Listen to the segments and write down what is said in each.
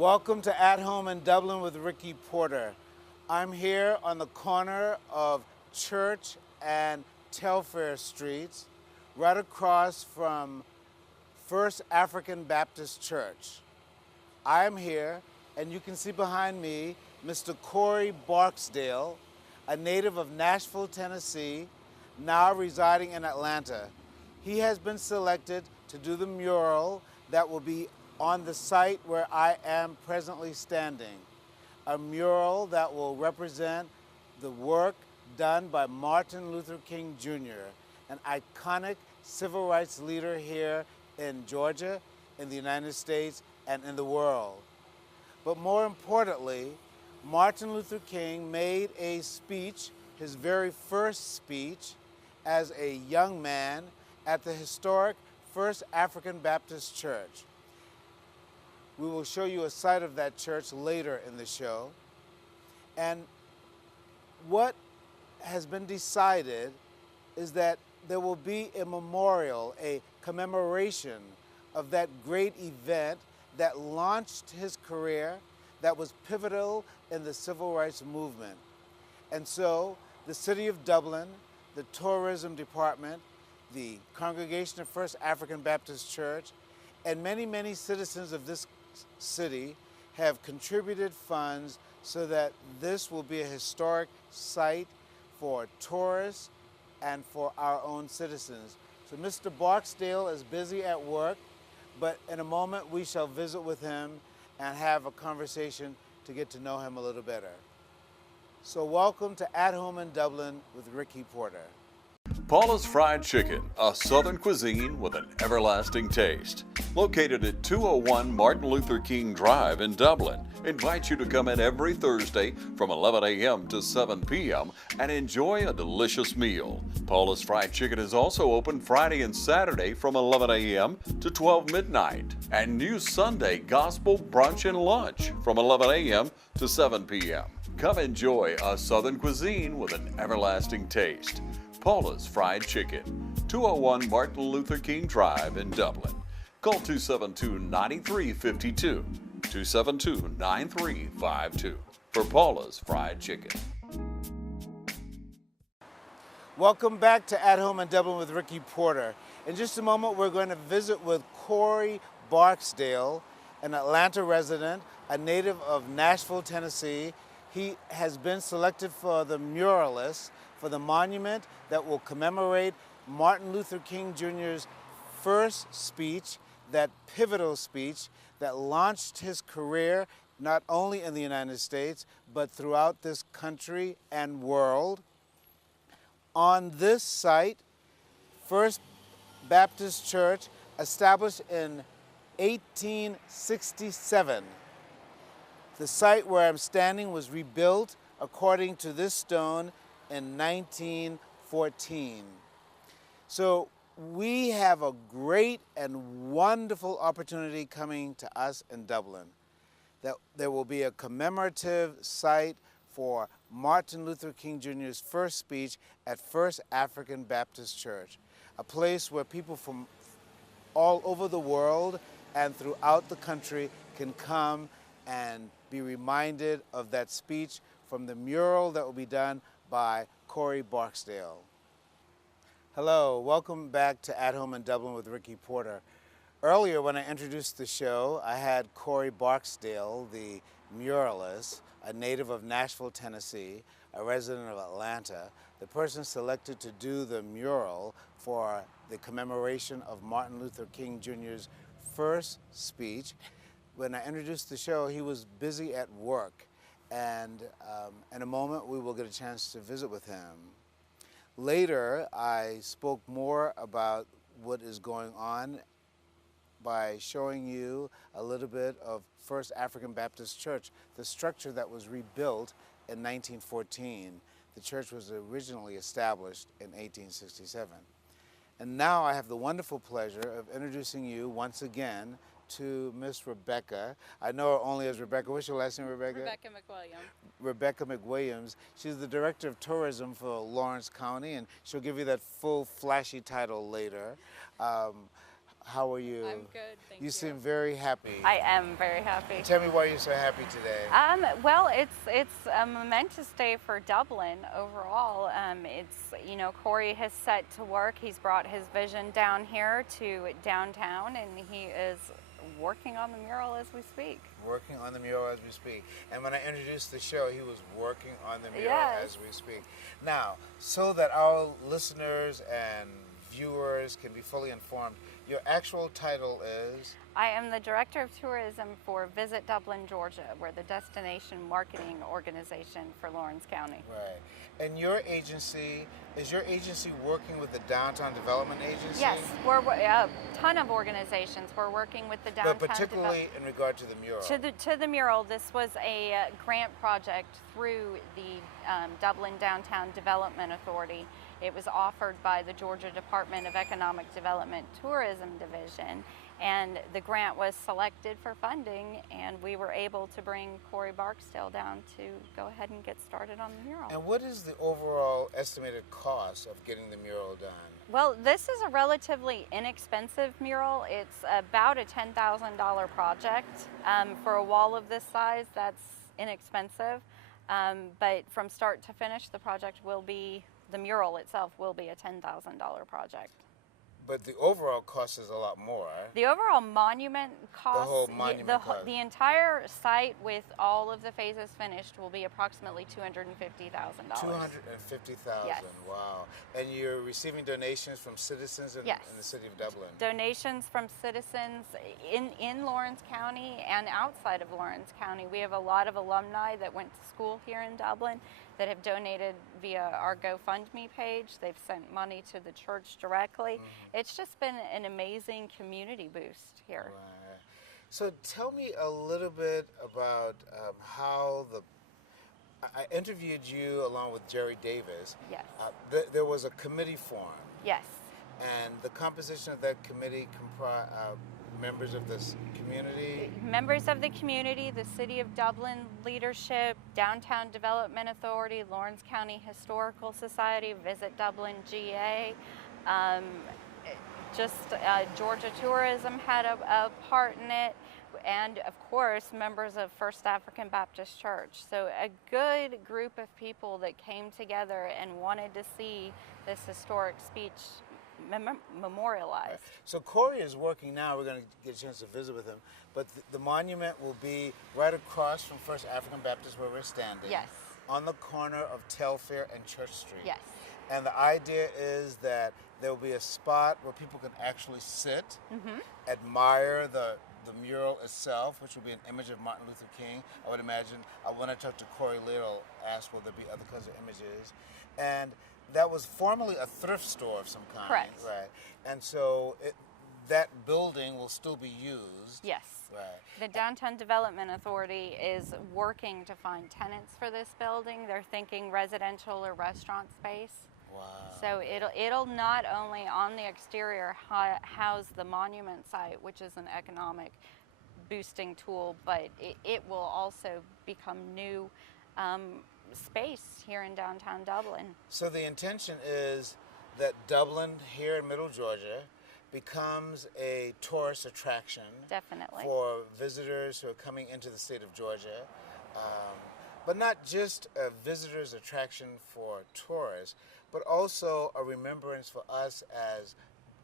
Welcome to At Home in Dublin with Ricky Porter. I'm here on the corner of Church and Telfair Streets, right across from First African Baptist Church. I'm here, and you can see behind me Mr. Corey Barksdale, a native of Nashville, Tennessee, now residing in Atlanta. He has been selected to do the mural that will be on the site where I am presently standing. A mural that will represent the work done by Martin Luther King Jr., an iconic civil rights leader here in Georgia, in the United States, and in the world. But more importantly, Martin Luther King made a speech, his very first speech, as a young man at the historic First African Baptist Church. We will show you a site of that church later in the show. And what has been decided is that there will be a memorial, a commemoration of that great event that launched his career, that was pivotal in the civil rights movement. And so the City of Dublin, the Tourism Department, the Congregation of First African Baptist Church, and many, many citizens of this city have contributed funds so that this will be a historic site for tourists and for our own citizens. So Mr. Barksdale is busy at work, but in a moment we shall visit with him and have a conversation to get to know him a little better. So welcome to At Home in Dublin with Ricky Porter. Paula's Fried Chicken, a Southern cuisine with an everlasting taste. Located at 201 Martin Luther King Drive in Dublin, invites you to come in every Thursday from 11 a.m. to 7 p.m. and enjoy a delicious meal. Paula's Fried Chicken is also open Friday and Saturday from 11 a.m. to 12 midnight. And new Sunday gospel brunch and lunch from 11 a.m. to 7 p.m. Come enjoy a Southern cuisine with an everlasting taste. Paula's Fried Chicken, 201 Martin Luther King Drive in Dublin. Call 272-9352, 272-9352 for Paula's Fried Chicken. Welcome back to At Home in Dublin with Ricky Porter. In just a moment, we're going to visit with Corey Barksdale, an Atlanta resident, a native of Nashville, Tennessee. He has been selected for the muralist for the monument that will commemorate Martin Luther King Jr.'s first speech, that pivotal speech that launched his career not only in the United States, but throughout this country and world. On this site, First Baptist Church, established in 1867. The site where I'm standing was rebuilt according to this stone in 1914. So we have a great and wonderful opportunity coming to us in Dublin. That there will be a commemorative site for Martin Luther King Jr.'s first speech at First African Baptist Church, a place where people from all over the world and throughout the country can come and be reminded of that speech from the mural that will be done by Corey Barksdale. Hello, welcome back to At Home in Dublin with Ricky Porter. Earlier when I introduced the show, I had Corey Barksdale, the muralist, a native of Nashville, Tennessee, a resident of Atlanta, the person selected to do the mural for the commemoration of Martin Luther King Jr.'s first speech. When I introduced the show, he was busy at work. And in a moment, we will get a chance to visit with him. Later, I spoke more about what is going on by showing you a little bit of First African Baptist Church, the structure that was rebuilt in 1914. The church was originally established in 1867. And now I have the wonderful pleasure of introducing you once again to Miss Rebecca. I know her only as Rebecca. What's your last name, Rebecca? Rebecca McWilliams. Rebecca McWilliams. She's the Director of Tourism for Lawrence County, and she'll give you that full, flashy title later. How are you? I'm good, thank you. You seem very happy. I am very happy. Tell me why you're so happy today. Well, it's a momentous day for Dublin overall. Corey has set to work. He's brought his vision down here to downtown, and he is working on the mural as we speak. Working on the mural as we speak. And when I introduced the show, he was working on the mural Yes. as we speak. Now, so that our listeners and viewers can be fully informed, your actual title is? I am the Director of Tourism for Visit Dublin, Georgia. We're the destination marketing organization for Lawrence County. Right. And your agency, is your agency working with the Downtown Development Agency? Yes, we're a ton of organizations. We're working with the Downtown But particularly in regard to the mural. To the mural, this was a grant project through the Dublin Downtown Development Authority. It was offered by the Georgia Department of Economic Development Tourism Division, and the grant was selected for funding, and we were able to bring Corey Barksdale down to go ahead and get started on the mural. And what is the overall estimated cost of getting the mural done? Well, this is a relatively inexpensive mural. It's about a $10,000 project. For a wall of this size, that's inexpensive. But from start to finish, the mural itself will be a $10,000 project. But the overall cost is a lot more. The overall monument cost, The whole monument cost. The entire site with all of the phases finished will be approximately $250,000. $250,000. Yes. Wow. And you're receiving donations from citizens in, Yes. in the city of Dublin. Donations from citizens in Lawrence County and outside of Lawrence County. We have a lot of alumni that went to school here in Dublin that have donated via our GoFundMe page. They've sent money to the church directly. Mm-hmm. It's just been an amazing community boost here. Right. So tell me a little bit about how I interviewed you along with Jerry Davis. Yes. There was a committee formed. Yes. And the composition of that committee comprised members of this community? Members of the community, the City of Dublin leadership, Downtown Development Authority, Lawrence County Historical Society, Visit Dublin GA, Georgia Tourism had a part in it, and of course members of First African Baptist Church. So a good group of people that came together and wanted to see this historic speech memorialized. So Corey is working now. We're going to get a chance to visit with him. But the monument will be right across from First African Baptist where we're standing. Yes. On the corner of Telfair and Church Street. Yes. And the idea is that there will be a spot where people can actually sit, admire the mural itself, which will be an image of Martin Luther King. I would imagine, when I talk to Corey later, I'll ask will there be other kinds of images. And that was formerly a thrift store of some kind. Correct. Right. And so that building will still be used. Yes. Right. The Downtown Development Authority is working to find tenants for this building. They're thinking residential or restaurant space. Wow. So it'll not only on the exterior house the monument site, which is an economic boosting tool, but it will also become new space here in downtown Dublin. So the intention is that Dublin here in Middle Georgia becomes a tourist attraction. Definitely. For visitors who are coming into the state of Georgia. But not just a visitor's attraction for tourists, but also a remembrance for us as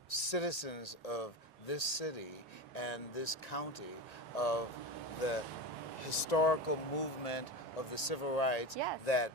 citizens of this city and this county of the historical movement of the civil rights. Yes. That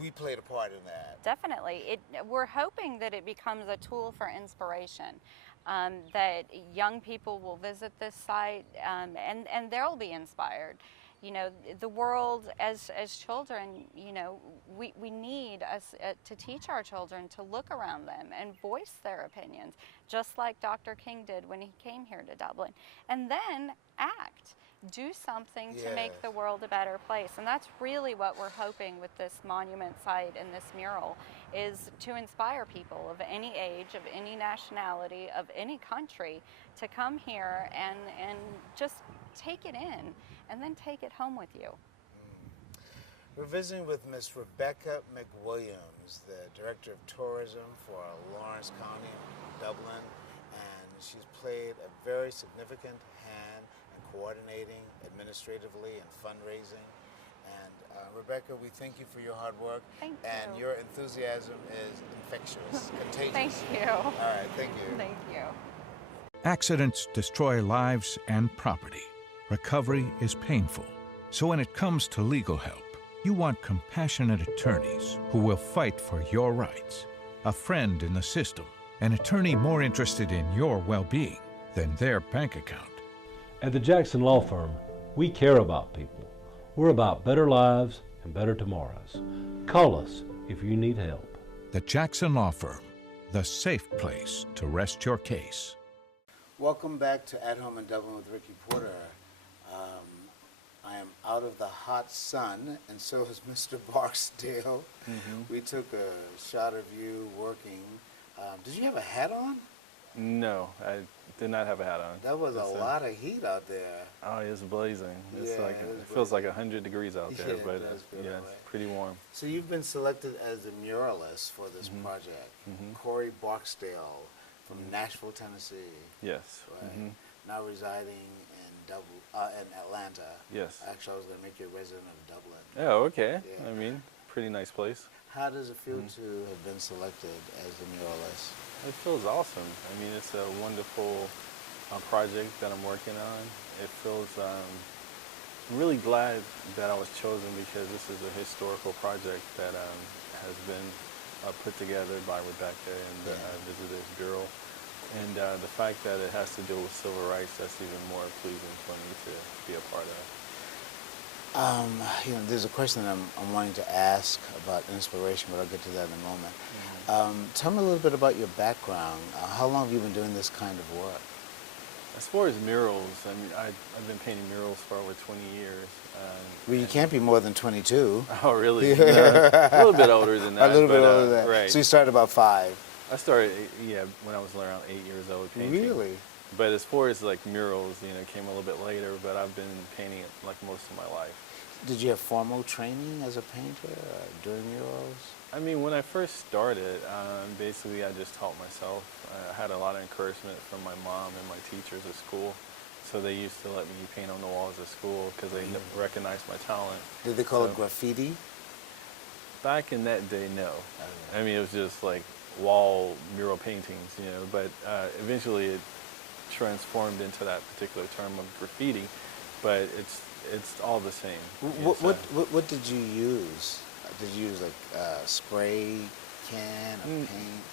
we played a part in that. Definitely. We're hoping that it becomes a tool for inspiration, that young people will visit this site and they'll be inspired. You know, the world as children, you know, we need us to teach our children to look around them and voice their opinions, just like Dr. King did when he came here to Dublin, and then act. Do something to make the world a better place. And that's really what we're hoping with this monument site and this mural, is to inspire people of any age, of any nationality, of any country to come here and just take it in and then take it home with you. We're visiting with Miss Rebecca McWilliams, the Director of Tourism for Lawrence County, Dublin, and she's played a very significant hand in coordinating administratively and fundraising. And Rebecca, we thank you for your hard work. Thank And you. your enthusiasm is infectious, contagious. Thank you. All right, thank you. Thank you. Accidents destroy lives and property. Recovery is painful. So when it comes to legal help, you want compassionate attorneys who will fight for your rights. A friend in the system, an attorney more interested in your well-being than their bank account. At the Jackson Law Firm, we care about people. We're about better lives and better tomorrows. Call us if you need help. The Jackson Law Firm, the safe place to rest your case. Welcome back to At Home in Dublin with Ricky Porter. I am out of the hot sun, and so is Mr. Barksdale. We took a shot of you working. Did you have a hat on? No, I did not have a hat on. That was a lot of heat out there. Oh, it's blazing. It's Yeah, like it was it feels like 100 degrees out there, Yeah, it but does feel yeah, that it's way. pretty warm. So you've been selected as the muralist for this project. Corey Barksdale from Nashville, Tennessee. Yes. Right. Now residing in Atlanta. Yes. Actually, I was going to make you a resident of Dublin. Oh, okay. Yeah. I mean, pretty nice place. How does it feel to have been selected as the muralist? It feels awesome. I mean, it's a wonderful project that I'm working on. It feels, I'm really glad that I was chosen because this is a historical project that has been put together by Rebecca and the Visitors Bureau. And the fact that it has to do with civil rights, that's even more pleasing for me to be a part of. There's a question that I'm wanting to ask about inspiration, but I'll get to that in a moment. Tell me a little bit about your background. How long have you been doing this kind of work? As far as murals, I mean, I've been painting murals for over 20 years. Well, you can't be more than 22. Oh, really? No, a little bit older than that. A little bit older than that. Right. So you started about 5. I started, when I was around 8 years old painting. Really? But as far as like murals, it came a little bit later, but I've been painting it like most of my life. Did you have formal training as a painter doing murals? I mean, when I first started, basically I just taught myself. I had a lot of encouragement from my mom and my teachers at school. So they used to let me paint on the walls at school because they recognized my talent. Did they call it graffiti? Back in that day, no. I mean, it was just like wall mural paintings, but eventually it transformed into that particular term of graffiti, but it's all the same. What did you use? Did you use like a spray can or paint?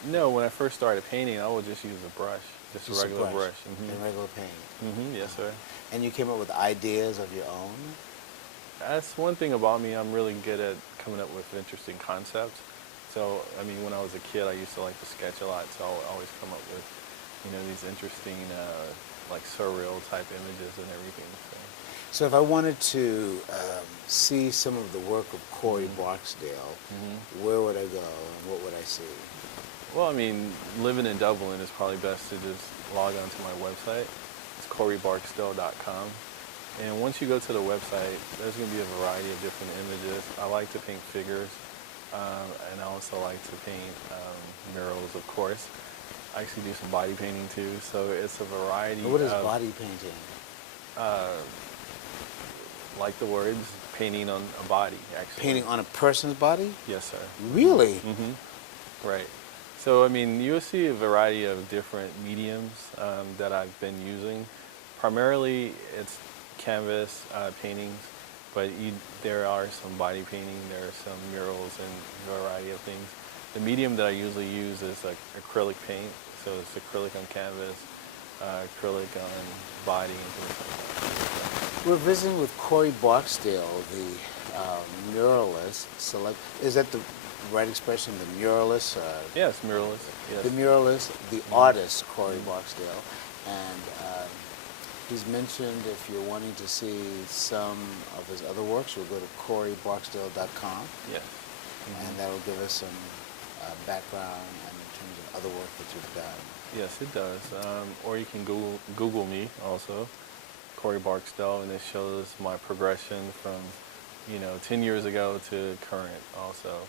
No, when I first started painting, I would just use a brush, just a regular brush. And regular paint? Yes, sir. And you came up with ideas of your own? That's one thing about me. I'm really good at coming up with interesting concepts. So, I mean, when I was a kid, I used to like to sketch a lot, so I would always come up with, these interesting, like surreal type images and everything. So if I wanted to see some of the work of Corey Barksdale, where would I go and what would I see? Well, I mean, living in Dublin is probably best to just log on to my website. It's CoreyBarksdale.com. And once you go to the website, there's going to be a variety of different images. I like to paint figures, and I also like to paint murals, of course. I actually do some body painting too, so it's a variety. What is body painting? Like the words, painting on a body, actually. Painting on a person's body? Yes, sir. Really? Right. So, I mean, you'll see a variety of different mediums that I've been using. Primarily, it's canvas paintings, but there are some body painting, there are some murals and a variety of things. The medium that I usually use is like acrylic paint, so it's acrylic on canvas, acrylic on body, and things like that. We're visiting with Corey Barksdale, the muralist. Is that the right expression, the muralist? Yes, muralist. Yes. The muralist, the artist, Corey Barksdale. And he's mentioned if you're wanting to see some of his other works, you'll go to CoreyBarksdale.com. Yes. And that'll give us some background and in terms of other work that you've done. Yes, it does. Or you can Google me also, Corey Barksdale, and it shows my progression from, 10 years ago to current also.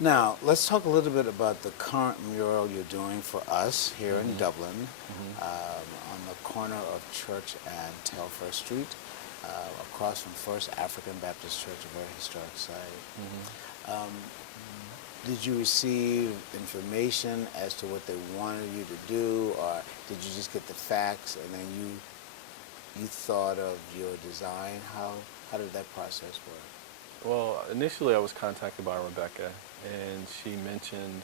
Now, let's talk a little bit about the current mural you're doing for us here in Dublin, on the corner of Church and Telfair Street, across from First African Baptist Church, a very historic site. Did you receive information as to what they wanted you to do, or did you just get the facts and then you thought of your design? How did that process work? Well, initially I was contacted by Rebecca, and she mentioned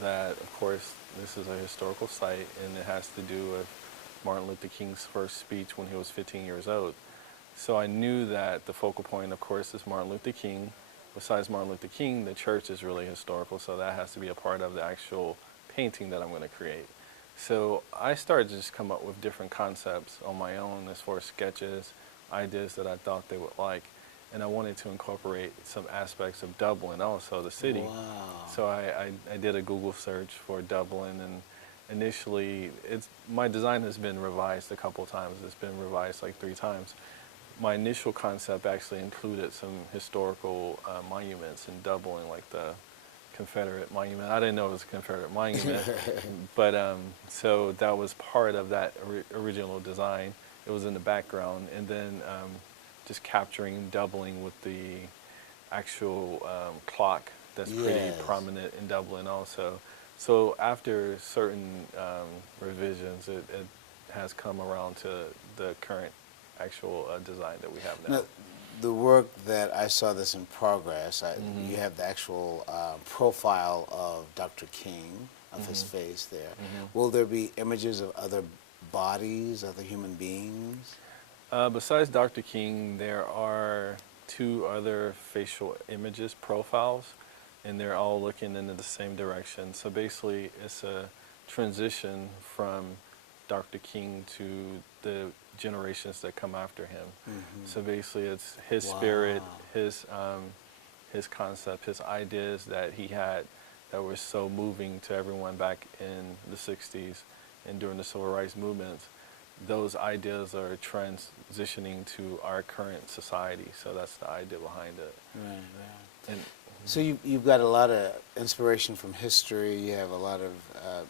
that, of course, this is a historical site, and it has to do with Martin Luther King's first speech when he was 15 years old. So I knew that the focal point, of course, is Martin Luther King. Besides Martin Luther King, the church is really historical, so that has to be a part of the actual painting that I'm going to create. So I started to just come up with different concepts on my own as far as sketches, ideas that I thought they would like. And I wanted to incorporate some aspects of Dublin, also the city. Wow. So I did a Google search for Dublin, and initially, my design has been revised a couple of times. It's been revised like 3 times. My initial concept actually included some historical monuments in Dublin, like the Confederate monument. I didn't know it was a Confederate monument, but so that was part of that original design. It was in the background, and then just capturing Dublin with the actual clock that's pretty prominent in Dublin also. So after certain revisions, it has come around to the current actual design that we have now. The work that I saw that's in progress, you have the actual profile of Dr. King, of his face there. Will there be images of other bodies, other human beings? Besides Dr. King, there are 2 other facial images, profiles, and they're all looking in the same direction. So basically, it's a transition from Dr. King to the generations that come after him. So basically, it's his spirit, his concept, his ideas that he had that were so moving to everyone back in the 60s and during the civil rights movements. Those ideas are transitioning to our current society. So that's the idea behind it. Right. And so you've got a lot of inspiration from history. You have a lot of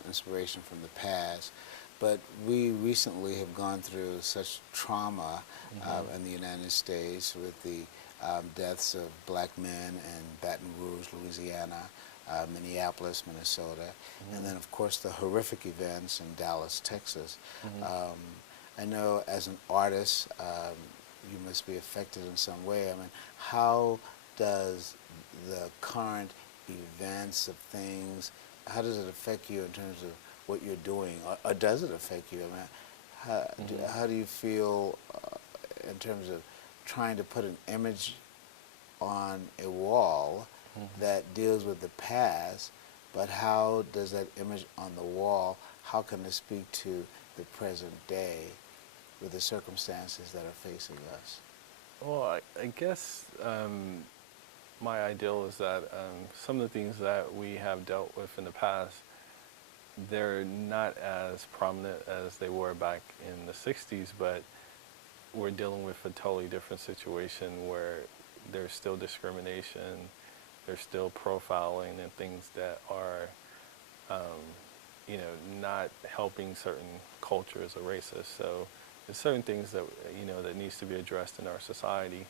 inspiration from the past. But we recently have gone through such trauma in the United States with the deaths of black men in Baton Rouge, Louisiana, Minneapolis, Minnesota, and then, of course, the horrific events in Dallas, Texas. I know as an artist, you must be affected in some way. I mean, how does the current events of things, how does it affect you in terms of what you're doing, or does it affect you? I mean, how do you feel in terms of trying to put an image on a wall that deals with the past, but how does that image on the wall, how can it speak to the present day with the circumstances that are facing us? Well, I guess my ideal is that some of the things that we have dealt with in the past, they're not as prominent as they were back in the 60s, but we're dealing with a totally different situation where there's still discrimination, there's still profiling and things that are, not helping certain cultures or races. So there's certain things that, that needs to be addressed in our society.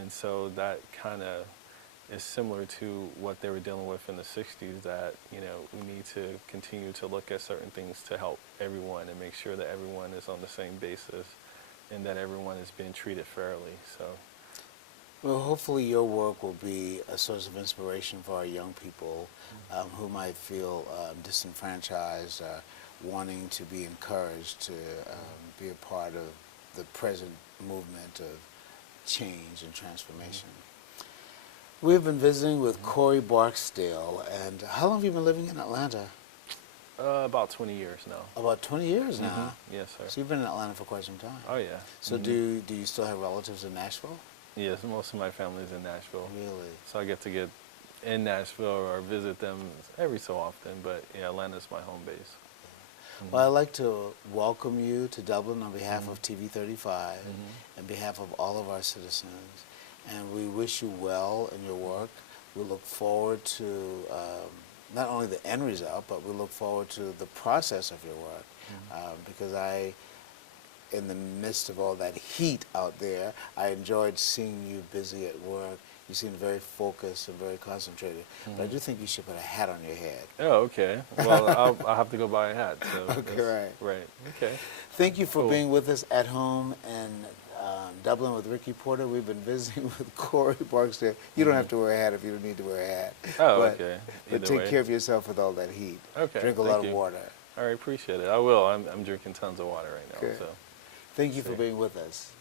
And so that kind of is similar to what they were dealing with in the 60s, that, we need to continue to look at certain things to help everyone and make sure that everyone is on the same basis and that everyone is being treated fairly. So, well, hopefully your work will be a source of inspiration for our young people who might feel disenfranchised, wanting to be encouraged to be a part of the present movement of change and transformation. We've been visiting with Corey Barksdale, and how long have you been living in Atlanta? About 20 years now. About 20 years now? Yes, sir. So you've been in Atlanta for quite some time. Oh, yeah. So do you still have relatives in Nashville? Yes, most of my family is in Nashville. Really? So I get to get in Nashville or visit them every so often, but yeah, Atlanta's my home base. Well, I'd like to welcome you to Dublin on behalf of TV 35, on behalf of all of our citizens, and we wish you well in your work. We look forward to not only the end result, but we look forward to the process of your work. Because in the midst of all that heat out there, I enjoyed seeing you busy at work. You seem very focused and very concentrated. But I do think you should put a hat on your head. Oh, okay. Well, I'll have to go buy a hat. So Okay, right. Right. Okay. Thank you for being with us at home in Dublin with Ricky Porter. We've been visiting with Corey Barksdale. You don't have to wear a hat if you don't need to wear a hat. Oh, but, okay. But take care of yourself with all that heat. Okay. Drink a lot of water. All right, appreciate it. I will. I'm drinking tons of water right now. Okay. So. Thank you for being with us.